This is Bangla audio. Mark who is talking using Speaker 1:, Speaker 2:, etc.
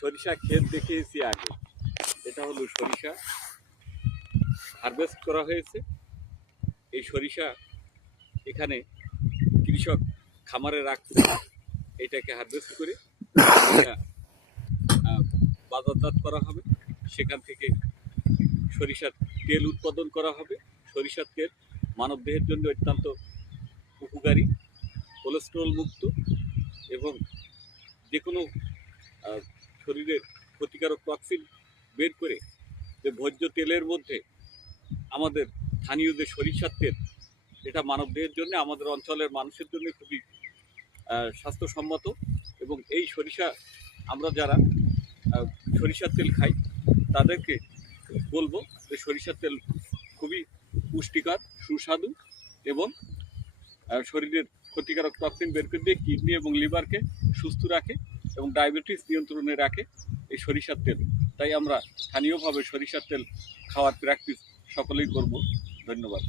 Speaker 1: সরিষা ক্ষেত দেখিয়েছি আগে। এটা হলো সরিষা। হারভেস্ট করা হয়েছে। এই সরিষা এখানে কৃষক খামারে রাখছে। এটাকে হারভেস্ট করে বাজারজাত করা হবে। সেখান থেকে সরিষার তেল উৎপাদন করা হবে। সরিষার তেল মানবদেহের জন্য অত্যন্ত উপকারী কোলেস্ট্রল মুক্ত এবং যে কোনো শরীরের ক্ষতিকারক টক্সিন বের করে যে ভোজ্য তেলের মধ্যে আমাদের স্থানীয় যে সরিষার তেল, এটা মানবদেহের জন্য, আমাদের অঞ্চলের মানুষের জন্য খুবই স্বাস্থ্যসম্মত এবং এই সরিষা আমরা যারা সরিষার তেল খাই, তাদেরকে বলব যে সরিষার তেল খুবই পুষ্টিকর, সুস্বাদু এবং শরীরের ক্ষতিকারক টক্সিন বের করে দিয়ে কিডনি এবং লিভারকে সুস্থ রাখে। এবং ডায়াবেটিস নিয়ন্ত্রণে রাখে এই সরিষার তেল। তাই আমরা স্থানীয়ভাবে সরিষার তেল খাওয়ার প্র্যাকটিস সকলেই করব। ধন্যবাদ।